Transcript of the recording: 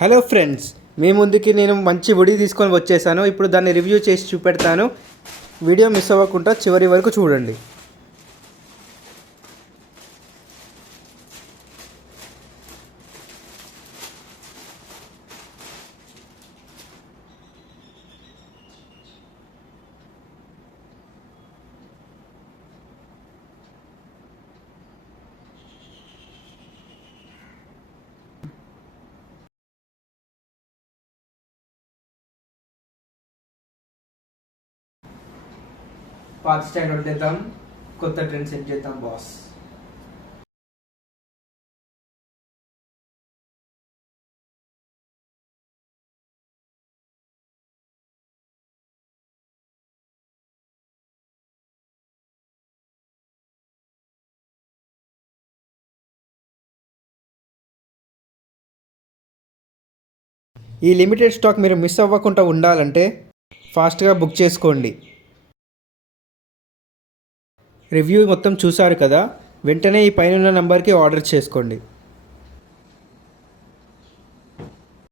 Hello friends, మీ ముందుకి నేను మంచి వుడి తీసుకొని వచ్చేసాను. ఇప్పుడు దాన్ని రివ్యూ చేసి చూపెడతాను. వీడియో మిస్ అవ్వకుండా చివరి వరకు చూడండి. పాత స్టైల్ వదిలేద్దాం, కొత్త ట్రెండ్ సెట్ చేద్దాం బాస్. ఈ లిమిటెడ్ స్టాక్ మీరు మిస్ అవ్వకుండా ఉండాలంటే ఫాస్ట్గా బుక్ చేసుకోండి. రివ్యూ మొత్తం చూసారు కదా, వెంటనే ఈ పైన నెంబర్కి ఆర్డర్ చేసుకోండి.